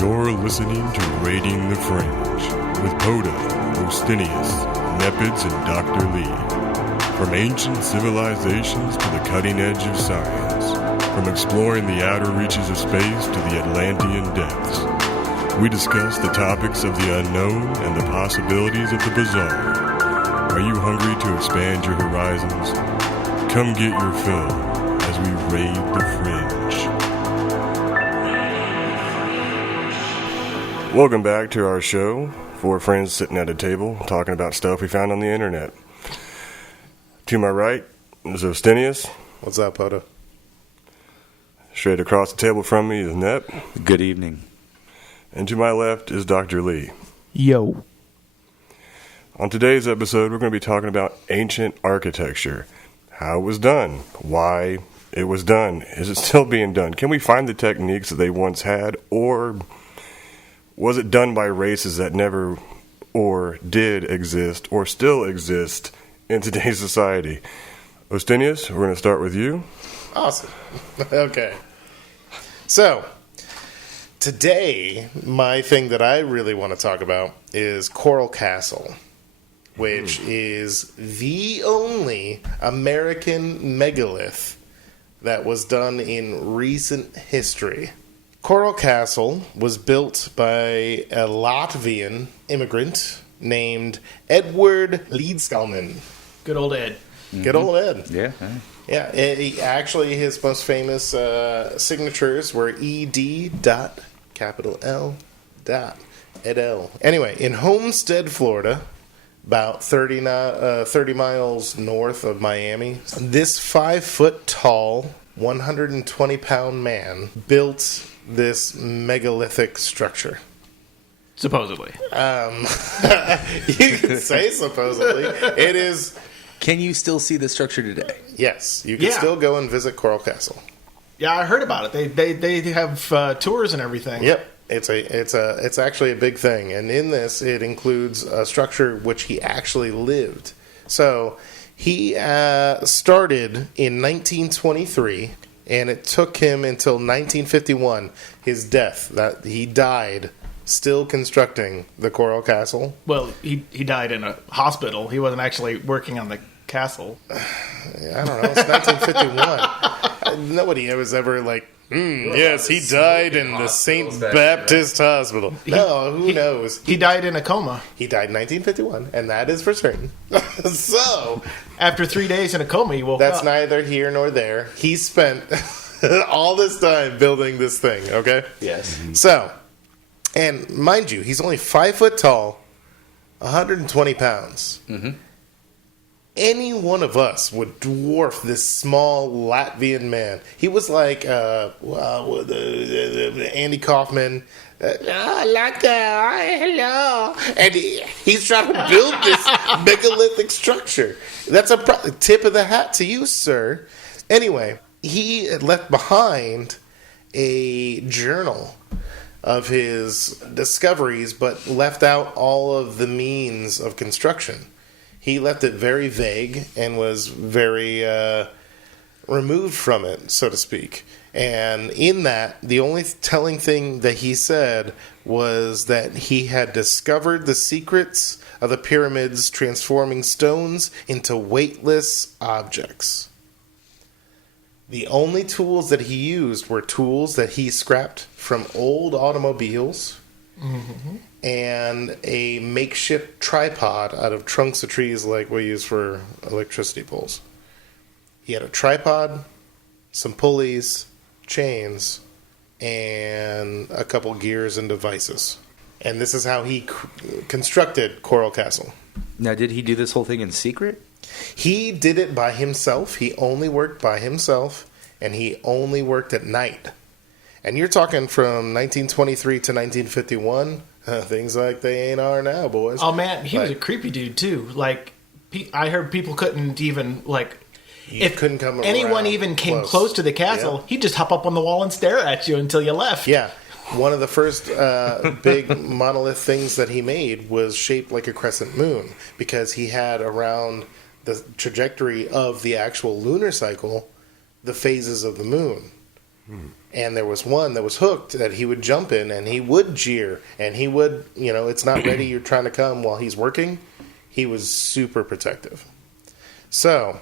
You're listening to Raiding the Fringe with Poda, Ostinius, Nepids, and Dr. Lee. From ancient civilizations to the cutting edge of science, from exploring the outer reaches of space to the Atlantean depths, we discuss the topics of the unknown and the possibilities of the bizarre. Are you hungry to expand your horizons? Come get your fill as we raid the fringe. Welcome back to our show. Four friends sitting at a table talking about stuff we found on the internet. To my right is Ostinius. What's up, Poda? Straight across the table from me is Nep. Good evening. And to my left is Dr. Lee. Yo. On today's episode, we're going to be talking about ancient architecture. How it was done. Why it was done. Is it still being done? Can we find the techniques that they once had? Or was it done by races that never or did exist or still exist in today's society? Ostinius, we're going to start with you. Awesome. Okay. So, today, my thing that I really want to talk about is Coral Castle, which is the only American megalith that was done in recent history. Coral Castle was built by a Latvian immigrant named Edward Leedskalnin. Good old Ed. Good old Ed. Yeah. Yeah, actually, his most famous signatures were ED dot capital L dot Edel. Anyway, in Homestead, Florida, about 30 miles north of Miami, this 5-foot-tall, 120-pound man built this megalithic structure. Supposedly. You can say supposedly. It is. Can you still see the structure today? Yes, you can still go and visit Coral Castle. Yeah, I heard about it. They have tours and everything. Yep, it's actually a big thing, and in this it includes a structure which he actually lived. So he started in 1923, and it took him until 1951, his death, that he died still constructing the Coral Castle. Well, he died in a hospital. He wasn't actually working on the castle. I don't know. It's 1951. Nobody was ever like, yes, he died in the St. Baptist Hospital. No, who knows? He died in a coma. He died in 1951, and that is for certain. So, after 3 days in a coma, he woke that's up. neither here nor there. He spent all this time building this thing, okay? Yes. So, and mind you, he's only 5 foot tall, 120 pounds. Mm-hmm. Any one of us would dwarf this small Latvian man. He was like Andy Kaufman. Hello. And he's trying to build this megalithic structure. That's a tip of the hat to you, sir. Anyway, he had left behind a journal of his discoveries, but left out all of the means of construction. He left it very vague and was very removed from it, so to speak. And in that, the only telling thing that he said was that he had discovered the secrets of the pyramids, transforming stones into weightless objects. The only tools that he used were tools that he scrapped from old automobiles, and a makeshift tripod out of trunks of trees like we use for electricity poles. He had a tripod, some pulleys, chains, and a couple gears and devices. And this is how he constructed Coral Castle. Now, did he do this whole thing in secret? He did it by himself. He only worked by himself, and he only worked at night. And you're talking from 1923 to 1951, things like they ain't are now, boys. Oh, man, he was a creepy dude, too. Like, I heard people couldn't even, like, if couldn't come anyone even came close to the castle, he'd just hop up on the wall and stare at you until you left. Yeah. One of the first big monolith things that he made was shaped like a crescent moon, because he had around the trajectory of the actual lunar cycle the phases of the moon. And there was one that was hooked that he would jump in and he would jeer and he would, it's not ready, you're trying to come while he's working. He was super protective. So,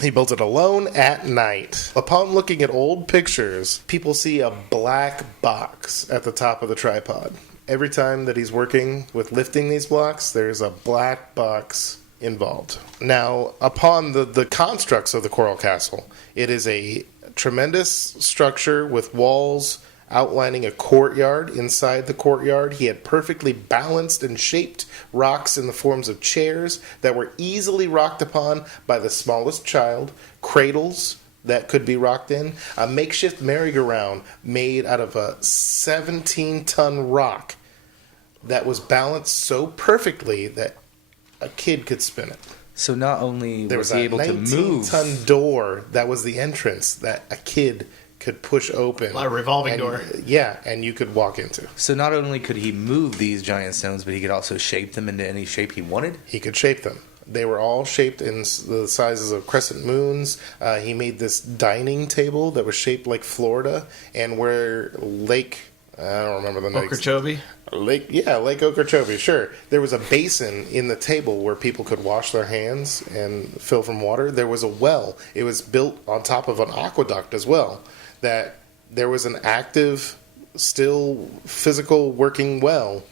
he built it alone at night. Upon looking at old pictures, people see a black box at the top of the tripod. Every time that he's working with lifting these blocks, there's a black box involved. Now, upon the constructs of the Coral Castle, it is a tremendous structure with walls outlining a courtyard. Inside the courtyard, he had perfectly balanced and shaped rocks in the forms of chairs that were easily rocked upon by the smallest child, cradles that could be rocked in, a makeshift merry-go-round made out of a 17-ton rock that was balanced so perfectly that a kid could spin it. So not only There was was he a able to move, 19-ton door that was the entrance that a kid could push open. A revolving door. Yeah, and you could walk into. so not only could he move these giant stones, but he could also shape them into any shape he wanted. He could shape them. They were all shaped in the sizes of crescent moons. He made this dining table that was shaped like Florida, and where Lake, I don't remember the name. Okeechobee? Lake Okeechobee, sure. There was a basin in the table where people could wash their hands and fill from water. There was a well. It was built on top of an aqueduct as well. That there was an active, still physical working well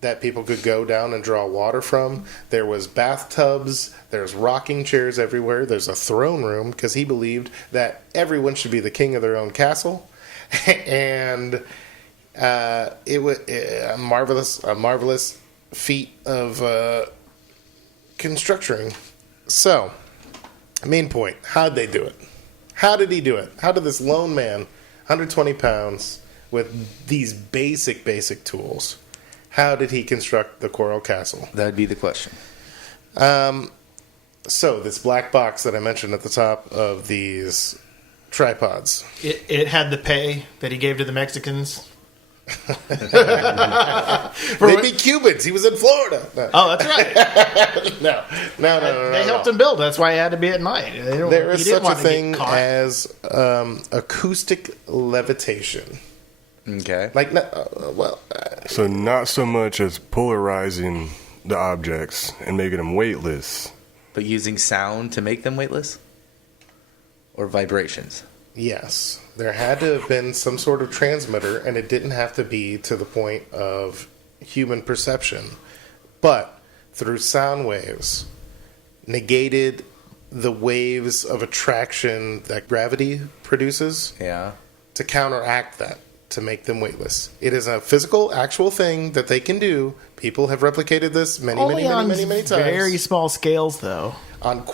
that people could go down and draw water from. There was bathtubs. There's rocking chairs everywhere. There's a throne room because he believed that everyone should be the king of their own castle. And it was a marvelous feat of constructing. So, main point: how'd they do it? How did he do it? How did this lone man, 120 pounds, with these basic tools, how did he construct the Coral Castle? That'd be the question. So, this black box that I mentioned at the top of these tripods. It had the pay that he gave to the Mexicans. They'd be Cubans. He was in Florida. No. Oh, that's right. No. They helped him build. That's why he had to be at night. There is such a thing as acoustic levitation. Okay. So not so much as polarizing the objects and making them weightless. But using sound to make them weightless? Or vibrations? Yes. There had to have been some sort of transmitter, and it didn't have to be to the point of human perception. But through sound waves, negated the waves of attraction that gravity produces Yeah. to counteract that, to make them weightless. It is a physical, actual thing that they can do. People have replicated this many times. Very small scales, though. On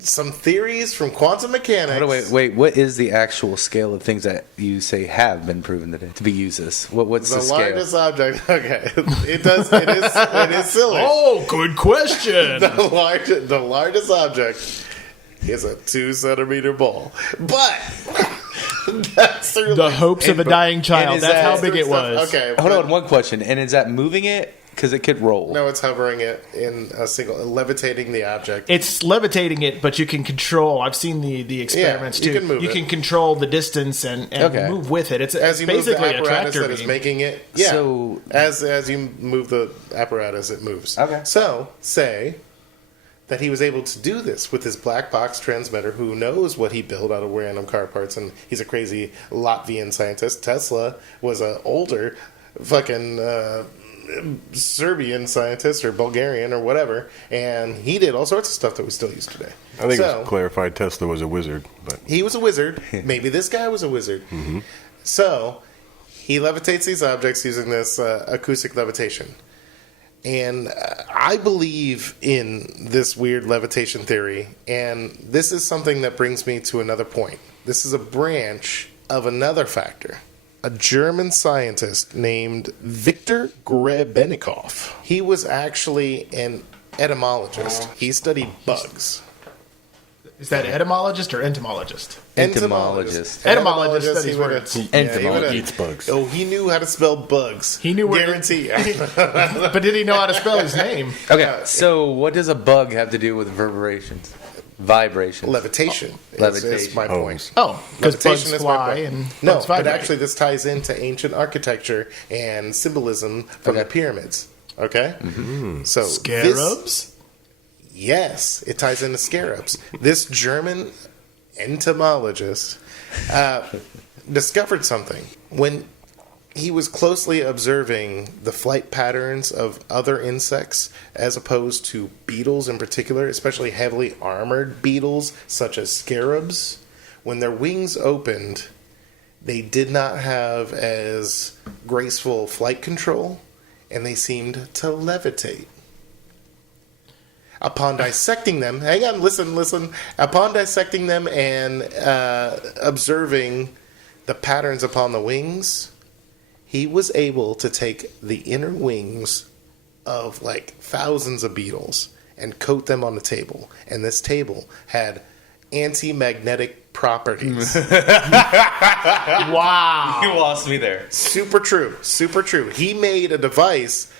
some theories from quantum mechanics. Wait, what is the actual scale of things that you say have been proven to be used as? What's the scale? Largest object. Okay. It is silly. Oh, good question. The largest object is a 2-centimeter ball. But that's the hopes of a dying child. That's how big it was. Okay. Hold on, one question. And is that moving it? Because it could roll. No, it's hovering it in a single, levitating the object. It's levitating it, but you can control. I've seen the experiments you too. can move you it. can control the distance and move with it. It's as you move the basically a apparatus tractor that is beam. making it. Yeah. So- as you move the apparatus, it moves. Okay. So say that he was able to do this with his black box transmitter, who knows what he built out of random car parts, and he's a crazy Latvian scientist. Tesla was an older fucking Serbian scientist or Bulgarian or whatever, and he did all sorts of stuff that we still use today. I think it's clarified Tesla was a wizard, but He was a wizard. Maybe this guy was a wizard. Mm-hmm. So he levitates these objects using this acoustic levitation. And I believe in this weird levitation theory, and this is something that brings me to another point. This is a branch of another factor. A German scientist named Viktor Grebennikov. He was actually an etymologist. He studied bugs. Is that etymologist or entomologist? Entomologist. Etymologist studies he would words. have- Entomologist. eats bugs. Oh, he knew how to spell bugs. He knew where- Guarantee. But did he know how to spell his name? Okay, so what does a bug have to do with reverberations? Vibration. Levitation. Is Levitation. my point. Oh, because bugs Levitation is my fly point. and No, bugs but vibrate. actually this ties into ancient architecture and symbolism from the pyramids. Okay? So Scarabs? Yes, it ties into scarabs. This German entomologist discovered something. When he was closely observing the flight patterns of other insects as opposed to beetles in particular, especially heavily armored beetles such as scarabs, when their wings opened, they did not have as graceful flight control, and they seemed to levitate. Upon dissecting them, hang on, listen. Upon dissecting them and observing the patterns upon the wings, he was able to take the inner wings of like thousands of beetles and coat them on the table. And this table had anti-magnetic properties. Wow. You lost me there. Super true. Super true. He made a device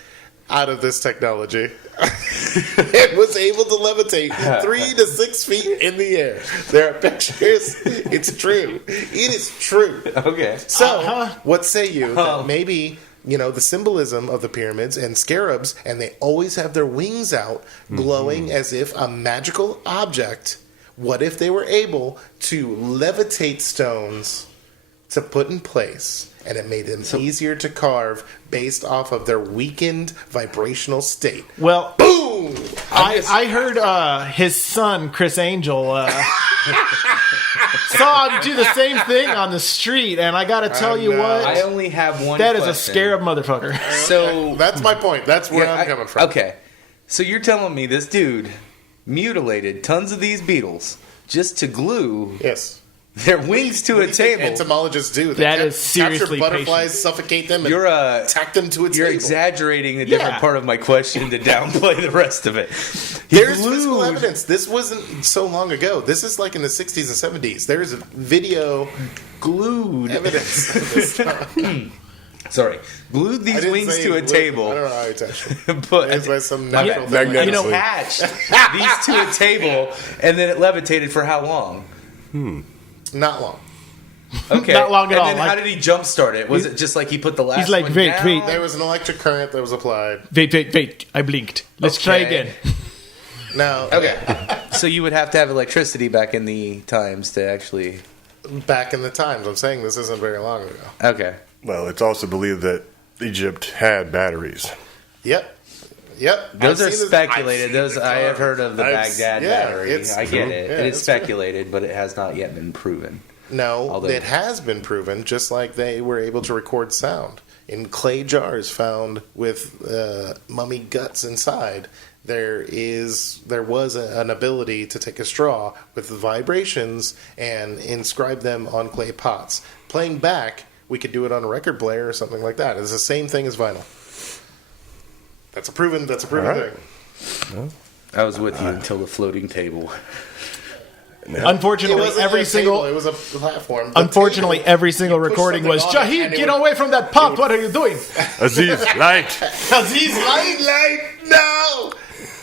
out of this technology. It was able to levitate 3 to 6 feet in the air. There are pictures. It's true. It is true. Okay. So, what say you that maybe, the symbolism of the pyramids and scarabs, and they always have their wings out, glowing as if a magical object. What if they were able to levitate stones to put in place, and it made them easier to carve based off of their weakened vibrational state? Well, Boom! I heard his son, Chris Angel, saw him do the same thing on the street, and I gotta tell you know. what, I only have one that is question. a scarab motherfucker. So That's my point. That's where I'm coming from. Okay. So you're telling me this dude mutilated tons of these beetles just to glue Yes. their wings to What a do you think table? entomologists do. They That is seriously capture butterflies, patient. suffocate them, and You're tack them to a You're table. exaggerating the different Yeah. part of my question to downplay the rest of it. There's physical evidence. This wasn't so long ago. This is like in the 60s and 70s. There's video Glued. evidence of this stuff. Sorry. Glued I these didn't wings say to a glue. table. I don't know how it's actually. But It's by some my natural bad. thing. like You know, that. Attached these to a table, and then it levitated for how long? Not long. Okay, Not long at and all, then how like- did he jumpstart it? Was it just like he put the last? He's like, one wait, down? wait. There was an electric current that was applied. Wait, I blinked. Let's try Okay. again. Now, Okay, so you would have to have electricity back in the times to actually. back in the times, I'm saying this isn't very long ago. Okay, Well, it's also believed that Egypt had batteries. Yep. those I've are seen this- speculated. I've Those seen I have heard of the I've- Baghdad yeah, battery. it's I get true. it. Yeah, It is it's true. speculated, but it has not yet been proven. No, Although- it has been proven, just like they were able to record sound. In clay jars found with mummy guts inside, there was an ability to take a straw with vibrations and inscribe them on clay pots. Playing back, we could do it on a record player or something like that. It's the same thing as vinyl. That's a proven All right. thing. I was with you until the floating table. Unfortunately, every single it was a platform. The Unfortunately, table, every single you push recording was something on it Shahid, and it get would- away from that pump. What are you doing? Aziz, light! Aziz,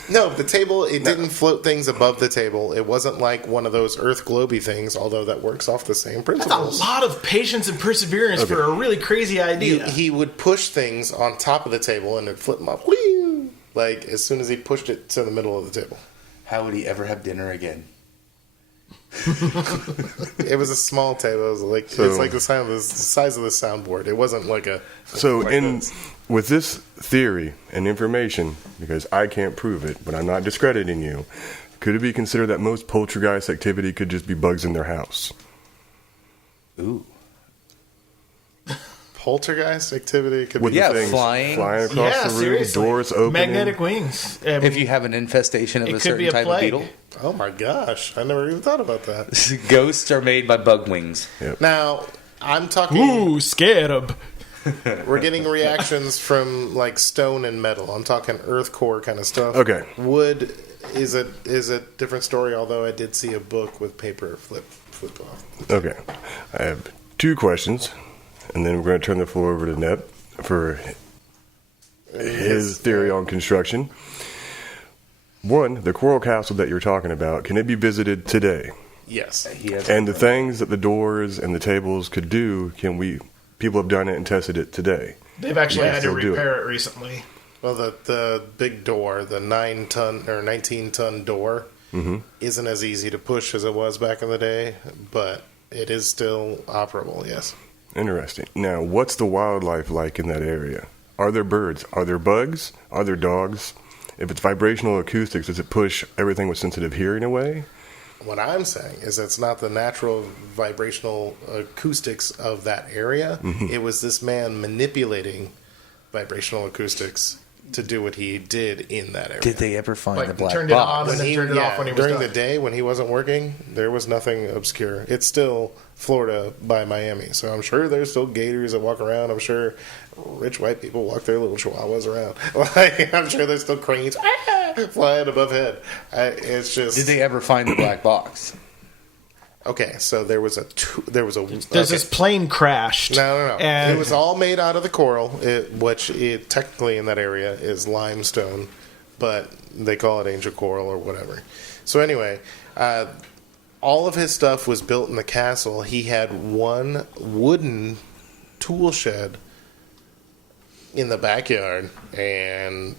No, the table, it didn't float things above the table. It wasn't like one of those earth globy things, although that works off the same That's principles. a lot of patience and perseverance for a really crazy idea. He would push things on top of the table and it'd flip them up. Whee! Like as soon as he pushed it to the middle of the table. How would he ever have dinner again? It was a small table. It was like So- it's like the size of the soundboard. It wasn't like a. So, like this. with this theory and information, because I can't prove it, but I'm not discrediting you, could it be considered that most poltergeist activity could just be bugs in their house? Ooh. Poltergeist activity could With be. Yeah, the things flying. across Yeah, the room, seriously. doors opening. Magnetic wings. If you have an infestation of It a could be certain a type of plague. beetle, Oh my gosh! I never even thought about that. ghosts are made by bug wings. Now I'm talking. Ooh, scarab. We're getting reactions from like stone and metal. I'm talking earth core kind of stuff. Okay. Wood is a different story. Although I did see a book with paper flip off. Okay. I have 2 questions, and then we're going to turn the floor over to Nep for his theory on construction. One, the coral castle that you're talking about, can it be visited today? Yes. And the things that the doors and the tables could do, people have done it and tested it today? They've actually had to still do repair it recently. Well, the big door, the 9-ton or 19-ton door, isn't as easy to push as it was back in the day, but it is still operable, yes. Interesting. Now, what's the wildlife like in that area? Are there birds? Are there bugs? Are there dogs? If it's vibrational acoustics, does it push everything with sensitive hearing away? What I'm saying is it's not the natural vibrational acoustics of that area. It was this man manipulating vibrational acoustics to do what he did in that area. Did they ever find the black turned it on box? and then turned it off when he was during done. the day when he wasn't working, there was nothing obscure. It's still Florida by Miami, so I'm sure there's still gators that walk around. I'm sure rich white people walk their little chihuahuas around. I'm sure there's still cranes flying above head. It's just. Did they ever find the black box? Okay, so there was This plane crashed. No. And It was all made out of the coral, which technically in that area is limestone, but they call it angel coral or whatever. So anyway, all of his stuff was built in the castle. He had one wooden tool shed in the backyard, and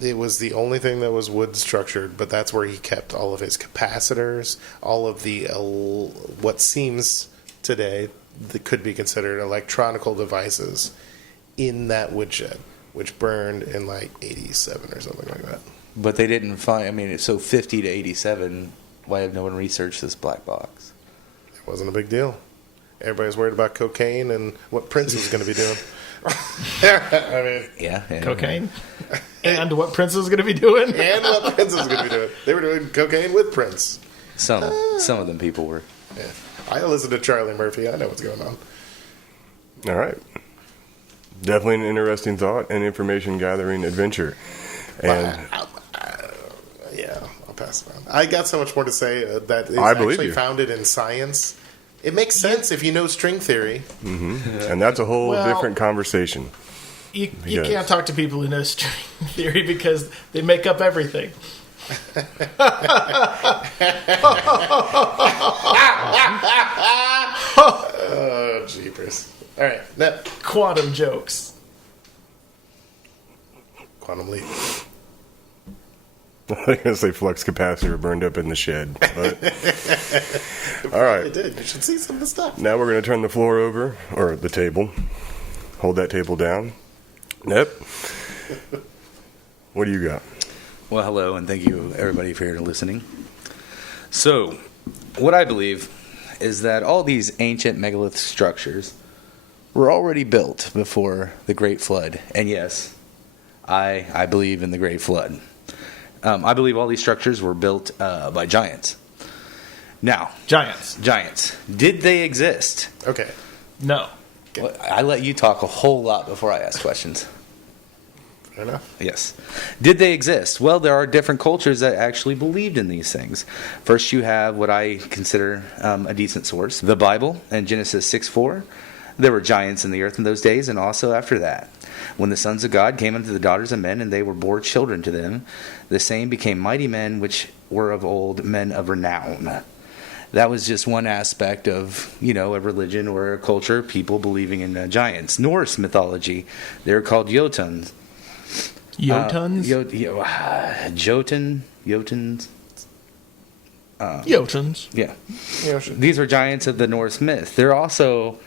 it was the only thing that was wood structured, but that's where he kept all of his capacitors, all of the what seems today that could be considered electronical devices in that woodshed, which burned in like 87 or something like that. But they didn't find. I mean, so 50 to 87. Why have no one researched this black box? It wasn't a big deal. Everybody's worried about cocaine and what Prince is going to be doing. I mean, Yeah. cocaine. And what Prince is going to be doing. and what Prince is going to be doing. They were doing cocaine with Prince. Some of them people were. Yeah. I listen to Charlie Murphy. I know what's going on. All right. Definitely an interesting thought and information gathering adventure. And Yeah, I'll pass it on. I got so much more to say that is I believe actually you. founded in science. It makes sense if you know string theory. and that's a whole Well- different conversation. You Yes. can't talk to people who know string theory because they make up everything. Oh, jeepers. All right, now, Quantum jokes. quantum leap. I was going to say flux capacitor burned up in the shed. But all It right. did. You should see some of the stuff. Now we're going to turn the floor over, or the table. Hold that table down. Yep. What do you got? Well, hello, and thank you, everybody, for listening. So, what I believe is that all these ancient megalith structures were already built before the Great Flood. And yes, I believe in the Great Flood. I believe all these structures were built by giants. Now, Giants. Did they exist? Okay. No. Well, I let you talk a whole lot before I ask questions. Fair enough. Yes. Did they exist? Well, there are different cultures that actually believed in these things. First, you have what I consider a decent source, the Bible, and Genesis 6:4. There were giants in the earth in those days, and also after that. When the sons of God came unto the daughters of men, and they were bore children to them, the same became mighty men, which were of old, men of renown. That was just one aspect of, a religion or a culture, people believing in giants. Norse mythology, they're called Jotuns. Jotuns? Jotuns. Jotuns. Yeah. Yeah, sure. These were giants of the Norse myth. There are also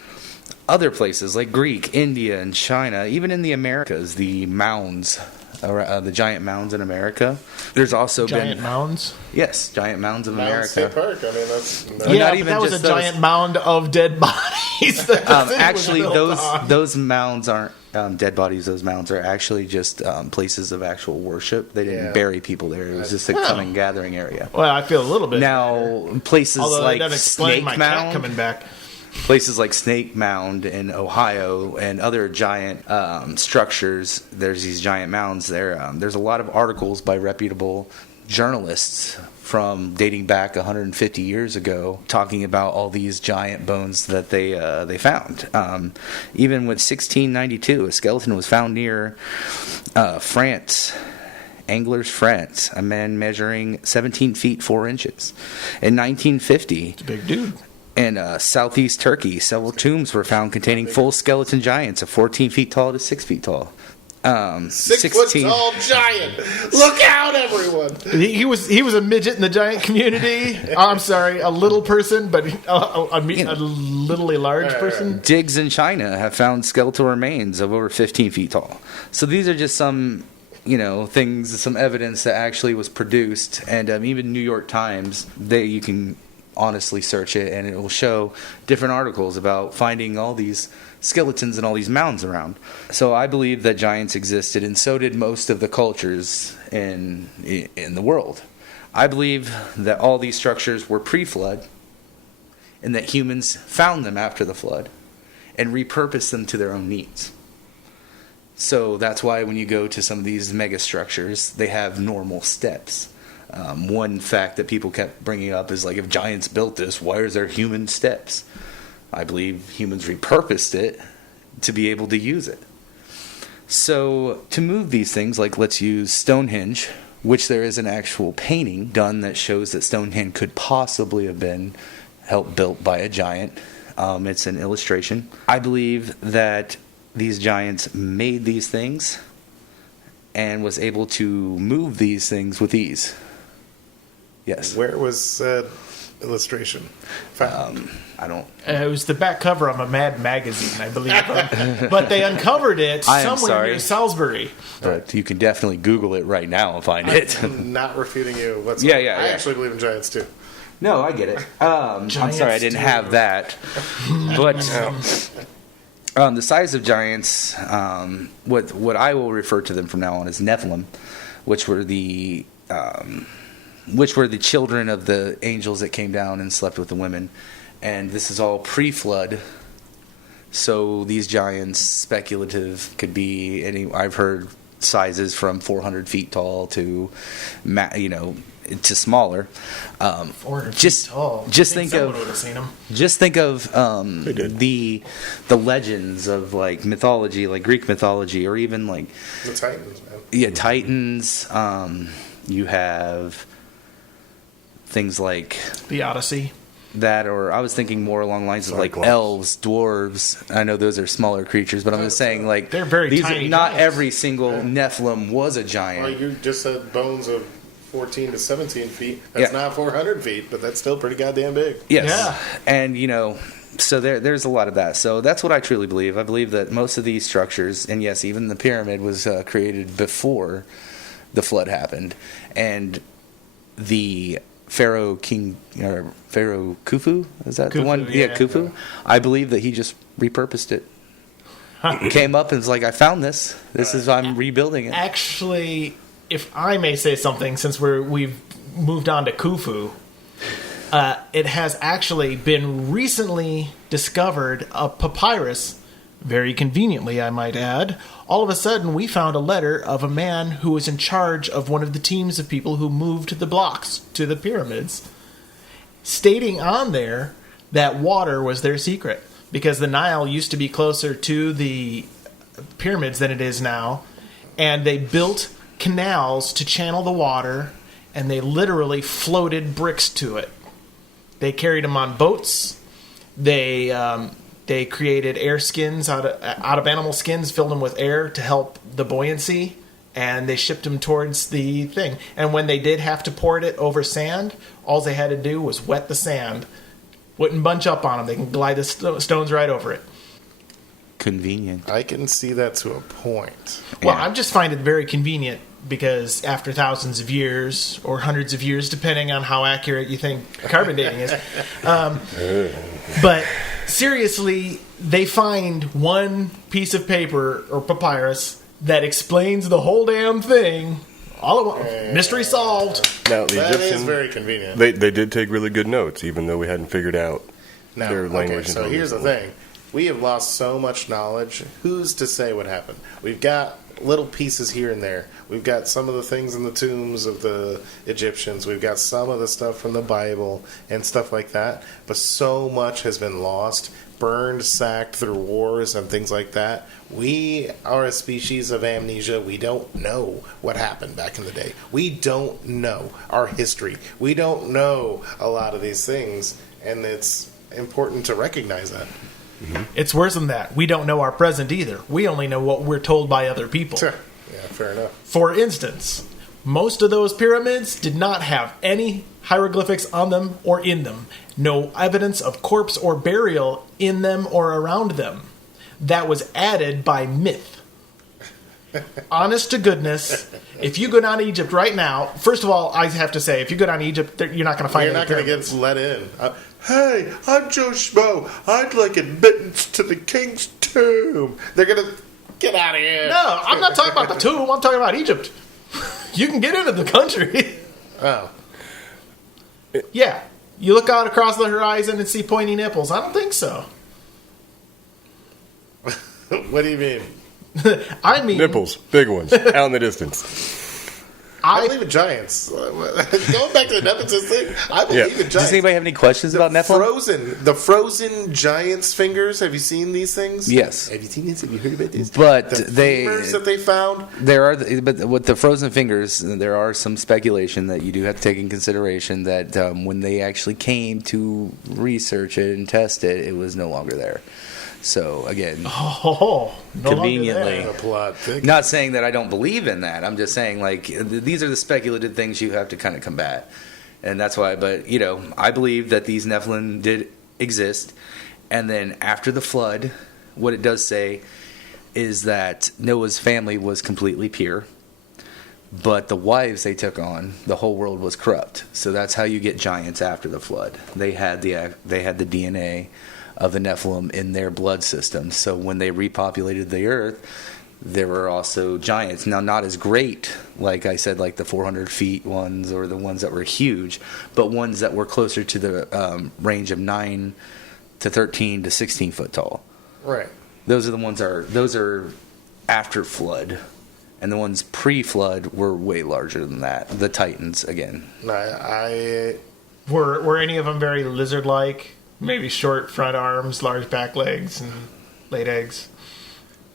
other places like Greek, India, and China, even in the Americas, the mounds, the giant mounds in America. There's also Giant been mounds? yes, giant mounds of Mound State America. Park. I mean, that's. Well, Yeah, not but even that was a just those. giant mound of dead bodies. that the city was Actually, built on. those mounds aren't dead bodies. Those mounds are actually just places of actual worship. They didn't Yeah. bury people there. It was just a common gathering area. Well, I feel a little bit better. Now, places Although like that doesn't explain Snake my cat Mound, coming back. places like Snake Mound in Ohio, and other giant structures. There's these giant mounds there. There's a lot of articles by reputable journalists from dating back 150 years ago, talking about all these giant bones that they found. Even with 1692, a skeleton was found near France Anglers, France, a man measuring 17 feet 4 inches. In 1950, It's a big dude. in southeast Turkey, several tombs were found containing full skeleton giants of 14 feet tall to 6 feet tall. 6 foot tall giant. Look out, everyone! He was a midget in the giant community. I'm sorry, a little person, but a littly large person. Digs in China have found skeletal remains of over 15 feet tall. So these are just some, things, some evidence that actually was produced. And even New York Times, you can honestly search it, and it will show different articles about finding all these skeletons and all these mounds around. So I believe that giants existed, and so did most of the cultures in the world. I believe that all these structures were pre-flood, and that humans found them after the flood and repurposed them to their own needs. So that's why when you go to some of these mega structures, they have normal steps. One fact that people kept bringing up is, like, if giants built this, why is there human steps? I believe humans repurposed it to be able to use it. So to move these things, like, let's use Stonehenge, which there is an actual painting done that shows that Stonehenge could possibly have been helped built by a giant. It's an illustration. I believe that these giants made these things and was able to move these things with ease. Yes. Where was said illustration found? I don't. It was the back cover of a Mad magazine, I believe. But they uncovered it somewhere near Salisbury. But you can definitely Google it right now and find it. I'm not refuting you whatsoever. Yeah. I actually believe in giants too. No, I get it. I'm sorry I didn't have that. But the size of giants, what I will refer to them from now on as Nephilim, which were the children of the angels that came down and slept with the women. And this is all pre-flood. So these giants, speculative, could be I've heard sizes from 400 feet tall to, to smaller. 400 feet tall. Just think someone would have seen them. Just think of the legends of, like, mythology, like Greek mythology, or even like the Titans, man. Yeah, Titans. You have things like The Odyssey. that, or I was thinking more along the lines of, like, elves, dwarves. I know those are smaller creatures, but I'm just saying, like, they're very these tiny are, not giants. every single Nephilim was a giant. Well, you just said bones of 14 to 17 feet. That's not 400 feet, but that's still pretty goddamn big. Yes. Yeah. And, so there's a lot of that. So that's what I truly believe. I believe that most of these structures, and yes, even the pyramid was created before the flood happened. And the Pharaoh Khufu, is that the one? Yeah, Khufu. I believe that he just repurposed it. Came up and was like, I found this. I'm rebuilding it. Actually, if I may say something, since we've moved on to Khufu, it has actually been recently discovered a papyrus, very conveniently, I might add. All of a sudden, we found a letter of a man who was in charge of one of the teams of people who moved the blocks to the pyramids, stating on there that water was their secret, because the Nile used to be closer to the pyramids than it is now, and they built canals to channel the water, and they literally floated bricks to it. They carried them on boats. They created air skins out of animal skins, filled them with air to help the buoyancy, and they shipped them towards the thing. And when they did have to pour it over sand, all they had to do was wet the sand. Wouldn't bunch up on them. They can glide the stones right over it. Convenient. I can see that to a point. Well, I just find it very convenient because after thousands of years or hundreds of years, depending on how accurate you think carbon dating is. But seriously, they find one piece of paper or papyrus that explains the whole damn thing. All at once. Mystery solved. Now, the That Egyptians, is very convenient. they did take really good notes, even though we hadn't figured out Now, their okay, language. so until here's the recently. thing. We have lost so much knowledge. Who's to say what happened? We've got little pieces here and there. We've got some of the things in the tombs of the Egyptians. We've got some of the stuff from the Bible and stuff like that. But so much has been lost, burned, sacked through wars and things like that. We are a species of amnesia. We don't know what happened back in the day. We don't know our history. We don't know a lot of these things, and it's important to recognize that. Mm-hmm. It's worse than that. We don't know our present either. We only know what we're told by other people. Sure. Yeah, fair enough. For instance, most of those pyramids did not have any hieroglyphics on them or in them. No evidence of corpse or burial in them or around them. That was added by myth. Honest to goodness, if you go down to Egypt right now, first of all, I have to say, if you go down to Egypt, you're not going to find You're any not going to pyramids. get let in. Hey, I'm Joe Schmo. I'd like admittance to the king's tomb. They're going to get out of here. No, I'm not talking about the tomb. I'm talking about Egypt. You can get into the country. Oh. Yeah. You look out across the horizon and see pointy nipples. I don't think so. What do you mean? I mean... Nipples, big ones, out in the distance. I believe in giants. Going back to the Nephilims thing, I believe in giants. Does anybody have any questions about Nephilim? The frozen giants' fingers. Have you seen these things? Yes. Have you seen these? Have you heard about these? But the femurs that they found. But with the frozen fingers, there are some speculation that you do have to take in consideration that when they actually came to research it and test it, it was no longer there. So again, conveniently, The plot thickens. not saying that I don't believe in that. I'm just saying like these are the speculative things you have to kind of combat, and that's why. But I believe that these Nephilim did exist, and then after the flood, what it does say is that Noah's family was completely pure, but the wives they took on, the whole world was corrupt. So that's how you get giants after the flood. They had the DNA of the Nephilim in their blood system. So when they repopulated the earth, there were also giants. Now, not as great, like I said, like the 400 feet ones or the ones that were huge, but ones that were closer to the range of 9 to 13 to 16 foot tall. Right. Those are after flood. And the ones pre-flood were way larger than that. The Titans, again. Were any of them very lizard-like? Maybe short front arms, large back legs, and laid eggs.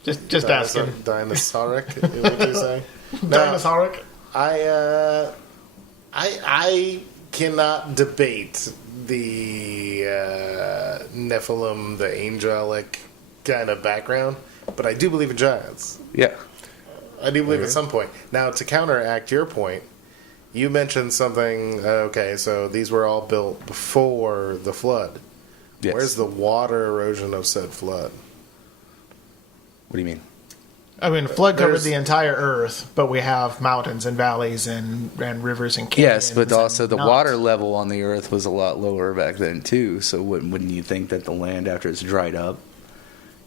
Just asking. Dinosauric, is what you're saying? Dinosauric. I cannot debate the Nephilim, the angelic kind of background, but I do believe in giants. Yeah. I do believe at some point. Now, to counteract your point, you mentioned something. Okay, so these were all built before the flood. Yes. Where's the water erosion of said flood? What do you mean? I mean, flood covered the entire earth, but we have mountains and valleys and rivers and canyons. Yes, but also the mountains. water level on the earth was a lot lower back then, too. So wouldn't you think that the land, after it's dried up,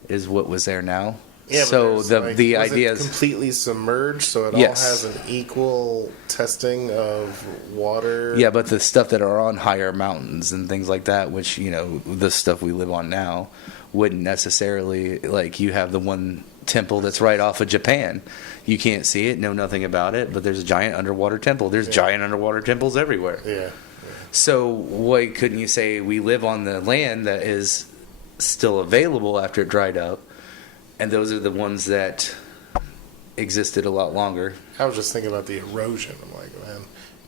is what was there now? Yeah, so the was idea it is completely submerged, so it Yes. all has an equal testing of water. Yeah, but the stuff that are on higher mountains and things like that, which, the stuff we live on now, wouldn't necessarily, like, you have the one temple that's right off of Japan. You can't see it, know nothing about it, but there's a giant underwater temple. There's giant underwater temples everywhere. Yeah. So why couldn't you say we live on the land that is still available after it dried up, and those are the ones that existed a lot longer? I was just thinking about the erosion. I'm like,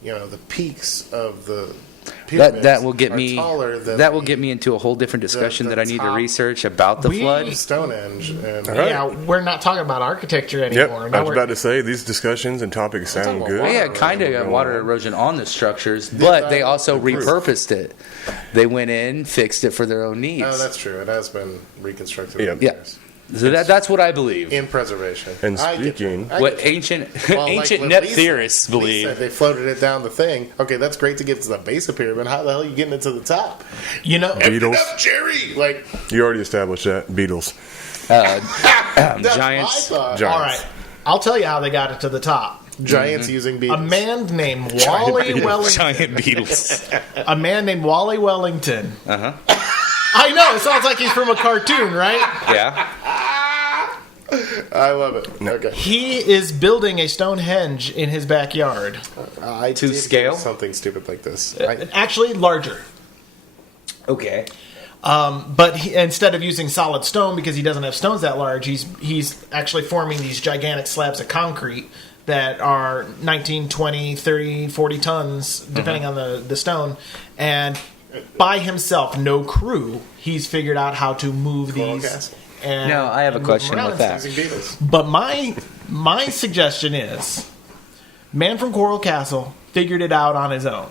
man, the peaks of the pyramids That will get are me. taller than That will get me into a whole different discussion the that I need to top- research about the flood. Stonehenge. And All right. Yeah, we're not talking about architecture Yep, anymore. I Now was we're- about to say, these discussions and topics sound talking good. about Yeah, water kind of erosion. got water erosion on the structures, but they also repurposed it. They went in, fixed it for their own needs. Oh, that's true. It has been reconstructed. Yeah. over the Yeah. years. So that's what I believe. In preservation. And I get speaking- that. I What get that. ancient Well, ancient like net Lisa- theorists Lisa, believe. they floated it down the thing. Okay, that's great to get to the base of pyramid. How the hell are you getting it to the top? Beatles. Up, Jerry! Like, You already established that. Beatles. that's Giants. my thought. Giants. All right, I'll tell you how they got it to the top. Giants using beetles. A man named Wally Wellington. Giant beetles. A man named Wally Wellington. Uh huh. I know, it sounds like he's from a cartoon, right? Yeah. I love it. Okay. He is building a Stonehenge in his backyard. I To did scale? do something stupid like this. Actually, larger. Okay. But instead of using solid stone, because he doesn't have stones that large, he's actually forming these gigantic slabs of concrete that are 19, 20, 30, 40 tons, depending on the stone. And by himself, no crew, he's figured out how to move Coral these. Castle. And, Now, I have a and move question them around with and that. stuff. Using beetles. But my suggestion is, man from Coral Castle figured it out on his own.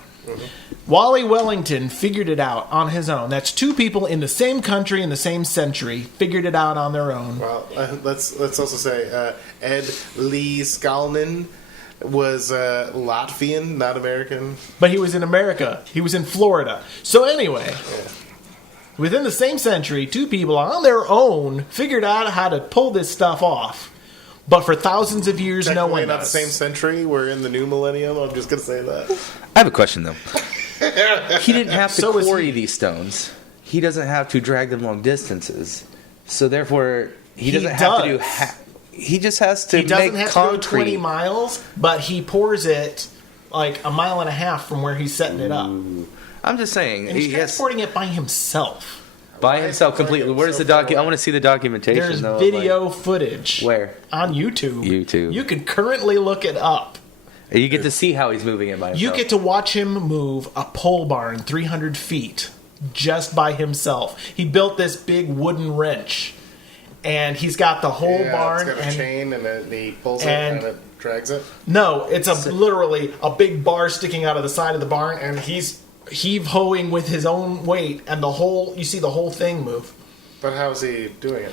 Wally Wellington figured it out on his own. That's two people in the same country in the same century figured it out on their own. Well, let's also say Ed Lee Skalnin was Latvian, not American. But he was in America. He was in Florida. So anyway, within the same century, two people on their own figured out how to pull this stuff off. But for thousands of years, no Technically one not the does. same century. We're in the new millennium. I'm just gonna say that. I have a question though. He didn't have to So is quarry he. these stones. He doesn't have to drag them long distances. So therefore, he doesn't have to do. does. He just has to He doesn't make have to go concrete. 20 miles, but he pours it like a mile and a half from where he's setting it up. I'm just saying, And he's he has transporting it by himself. by himself completely. Where's the docu? I want to see the documentation. There's though, of, video footage. Where? On YouTube. YouTube. You can currently look it up. You get to see how he's moving it by himself. You get to watch him move a pole barn 300 feet just by himself. He built this big wooden wrench, and he's got the whole barn. It's got a and chain, and he pulls it and- and it drags it. No, it's literally a big bar sticking out of the side of the barn, and he's heave-hoeing with his own weight, and you see the whole thing move. But how's he doing it?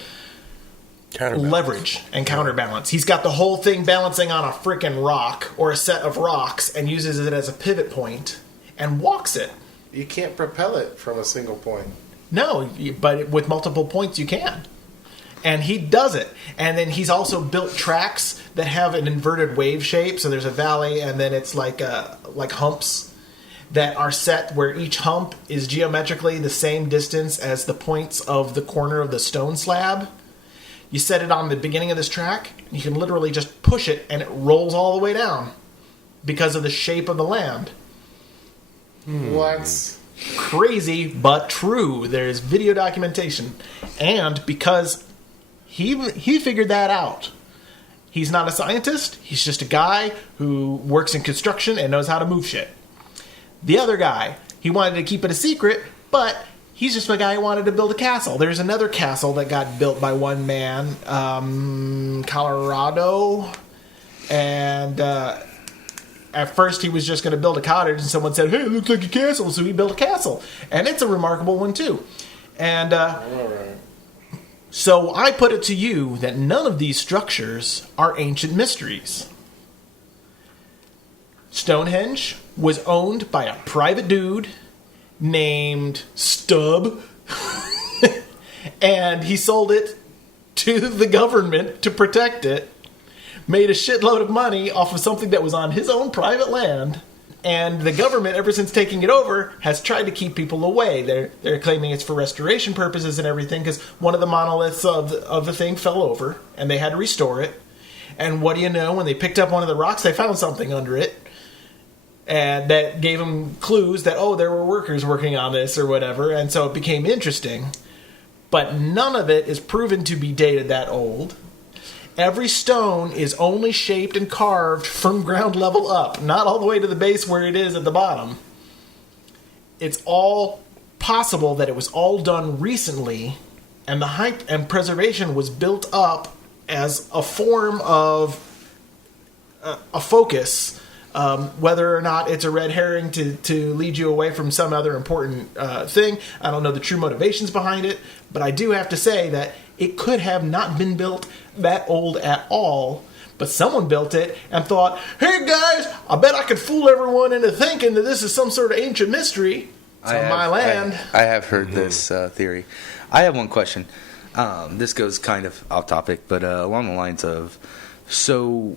Leverage and counterbalance. He's got the whole thing balancing on a freaking rock or a set of rocks and uses it as a pivot point and walks it. You can't propel it from a single point. No, but with multiple points you can. And he does it. And then he's also built tracks that have an inverted wave shape. So there's a valley, and then it's like humps that are set where each hump is geometrically the same distance as the points of the corner of the stone slab. You set it on the beginning of this track, and you can literally just push it, and it rolls all the way down because of the shape of the land. What? Crazy, but true. There's video documentation. And because he figured that out. He's not a scientist. He's just a guy who works in construction and knows how to move shit. The other guy, he wanted to keep it a secret, but he's just a guy who wanted to build a castle. There's another castle that got built by one man, Colorado, and at first he was just going to build a cottage, and someone said, "Hey, it looks like a castle," so he built a castle, and it's a remarkable one too. And so I put it to you that none of these structures are ancient mysteries. Stonehenge was owned by a private dude named Stubb, and he sold it to the government to protect it, made a shitload of money off of something that was on his own private land, and the government, ever since taking it over, has tried to keep people away. They're claiming it's for restoration purposes and everything, because one of the monoliths of the thing fell over, and they had to restore it. And what do you know, when they picked up one of the rocks, they found something under it. And that gave them clues that, there were workers working on this or whatever, and so it became interesting. But none of it is proven to be dated that old. Every stone is only shaped and carved from ground level up, not all the way to the base where it is at the bottom. It's all possible that it was all done recently, and the hype and preservation was built up as a form of a focus. Whether or not it's a red herring to lead you away from some other important thing, I don't know the true motivations behind it, but I do have to say that it could have not been built that old at all, but someone built it and thought, "Hey guys, I bet I could fool everyone into thinking that this is some sort of ancient mystery. It's on my land." I have heard this theory. I have one question. This goes kind of off topic, but along the lines of, so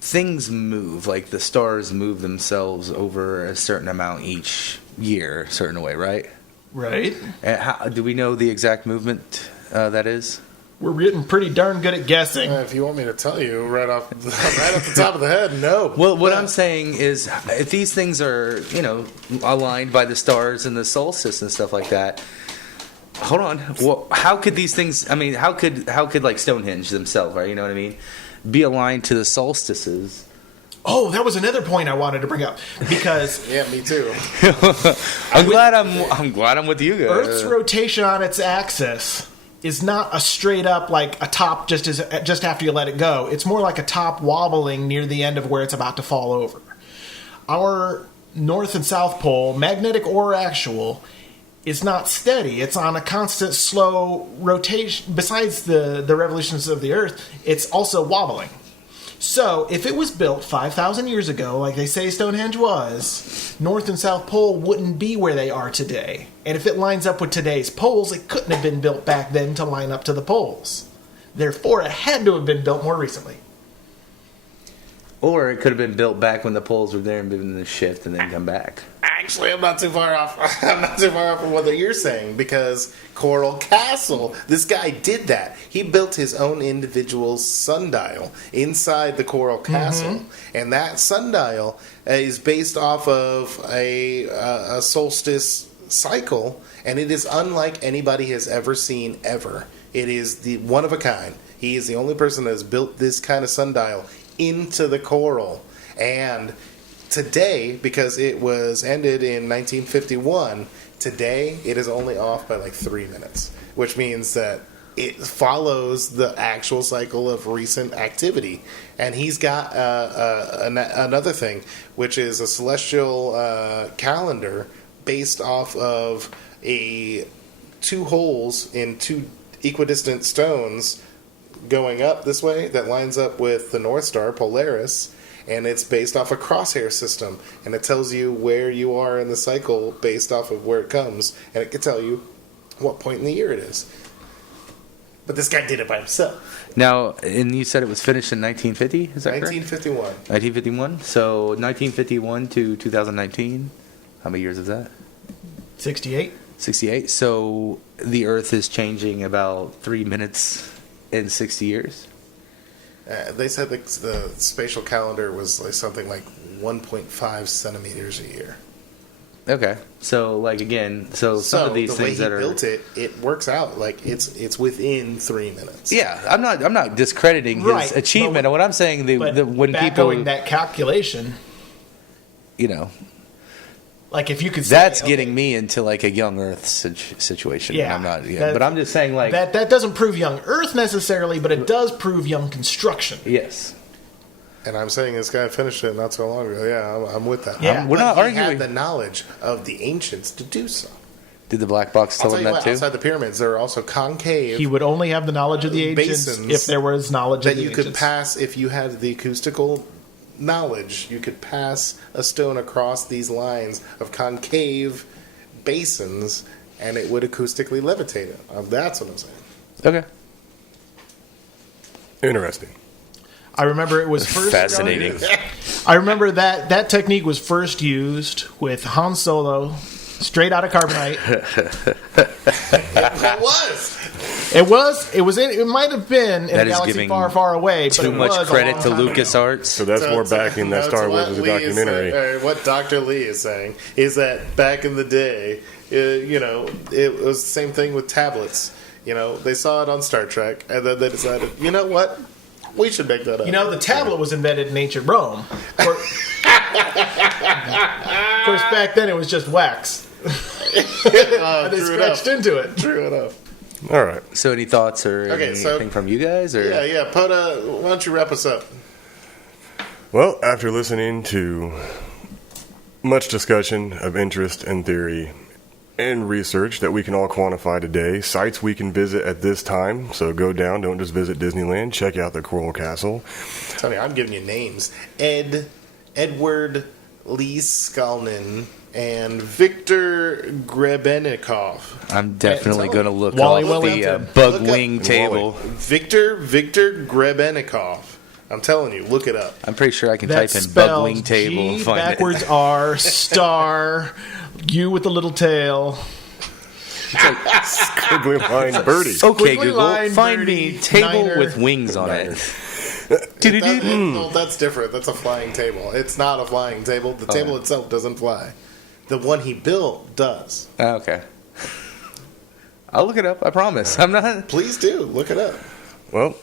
things move, like the stars move themselves over a certain amount each year, a certain way, right? Right. Do we know the exact movement that is? We're getting pretty darn good at guessing. If you want me to tell you right off the top of the head, no. Well, what I'm saying is, if these things are, aligned by the stars and the solstice and stuff like that, hold on. Well, how could these things? I mean, how could like Stonehenge themselves, right? You know what I mean? Be aligned to the solstices. Oh, that was another point I wanted to bring up because Yeah, me too. I'm glad I'm with you guys. Earth's rotation on its axis is not a straight up like a top just after you let it go. It's more like a top wobbling near the end of where it's about to fall over. Our North and South Pole, magnetic or actual, is not steady. It's on a constant slow rotation. Besides the revolutions of the Earth, it's also wobbling. So, if it was built 5,000 years ago, like they say Stonehenge was, North and South Pole wouldn't be where they are today. And if it lines up with today's poles, it couldn't have been built back then to line up to the poles. Therefore, it had to have been built more recently. Or it could have been built back when the poles were there and been in the shift and then come back. Actually, I'm not too far off. I'm not too far off from what you're saying because Coral Castle, this guy did that. He built his own individual sundial inside the Coral Castle, and that sundial is based off of a solstice cycle, and it is unlike anybody has ever seen ever. It is the one of a kind. He is the only person that has built this kind of sundial into the coral, and today, because it was ended in 1951, today it is only off by like 3 minutes, which means that it follows the actual cycle of recent activity. And he's got another thing, which is a celestial calendar based off of two holes in two equidistant stones going up this way that lines up with the North Star, Polaris, and it's based off a crosshair system, and it tells you where you are in the cycle based off of where it comes, and it can tell you what point in the year it is. But this guy did it by himself. Now, and you said it was finished in 1950, is that 1951. correct? 1951. So 1951 to 2019, how many years is that? 68. 68. So the Earth is changing about 3 minutes in 60 years. They said the spatial calendar was like something like 1.5 centimeters a year. Okay, so like again, so some of these the way things he that are built it works out like it's within 3 minutes. Yeah, I'm not discrediting his Right, achievement. but- And what I'm saying, when people, that calculation, like if you could say, that's okay, getting me into like a young Earth situation. Yeah, I'm not, that- but I'm just saying like that doesn't prove young Earth necessarily, but it does prove young construction. yes. And I'm saying this guy finished it not so long ago. Yeah, I'm with that. Yeah. We're But not he arguing. had the knowledge of the ancients to do so. Did the black box I'll tell tell him you that what, too? outside the pyramids, there are also concave He would only have the knowledge of the ancients basins if there was knowledge that of the you ancients. could pass if you had the acoustical knowledge. You could pass a stone across these lines of concave basins, and it would acoustically levitate it. That's what I'm saying. Okay. Interesting. I remember it was first Fascinating. I remember that technique was first used with Han Solo, straight out of Carbonite. It was. It might have been in a That is galaxy giving far, far away. But Too it much was a credit long to time ago. LucasArts. So that's more backing that Star Wars was a documentary. What Dr. Lee is saying is that back in the day, it was the same thing with tablets. They saw it on Star Trek, and then they decided, you know what? We should make that up. The tablet was invented in ancient Rome. Of course, back then it was just wax. And they scratched into it. True enough. All right. So any thoughts or Okay, anything so- from you guys? Or Yeah. Poda, why don't you wrap us up? Well, after listening to much discussion of interest and theory and research that we can all quantify today, sites we can visit at this time, so go down, don't just visit Disneyland, check out the Coral Castle. Tell me, I'm giving you names. Edward Lee Skalnin and Victor Grebennikov. I'm definitely Tell going to him. look Wally off the Wellington. bug Look up- wing table. Victor Grebennikov. I'm telling you, look it up. I'm pretty sure I can That's type in bug spelled wing table and G find backwards it. R star U with the little tail. Squiggly line birdie. Okay, Squiggly Google, line, find birdie, me table niner. with wings on it. No, that's different. That's a flying table. It's not a flying table. The table itself doesn't fly. The one he built does. Oh, okay. I'll look it up. I promise. I'm not. Please do. Look it up. Well,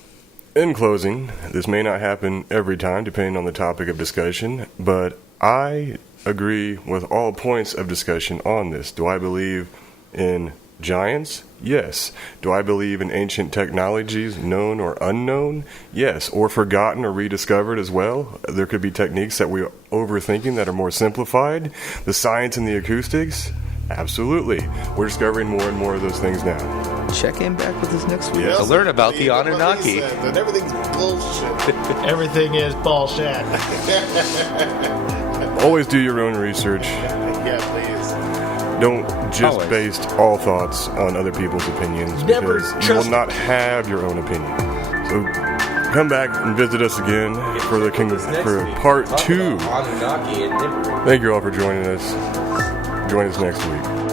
in closing, this may not happen every time, depending on the topic of discussion, but I agree with all points of discussion on this. Do I believe in giants? Yes. Do I believe in ancient technologies, known or unknown? Yes. Or forgotten or rediscovered as well. There could be techniques that we're overthinking that are more simplified. The science and the acoustics? Absolutely. We're discovering more and more of those things now. Check in back with us next week Yes. to learn about the What he Anunnaki. said, that everything's bullshit. Everything is bullshit. Always do your own research. Yeah, please. Don't just Always. base all thoughts on other people's opinions, Never because you trust- will not have your own opinion. So come back and visit us again for the for part 2. Anunnaki and Thank you all for joining us. Join us next week.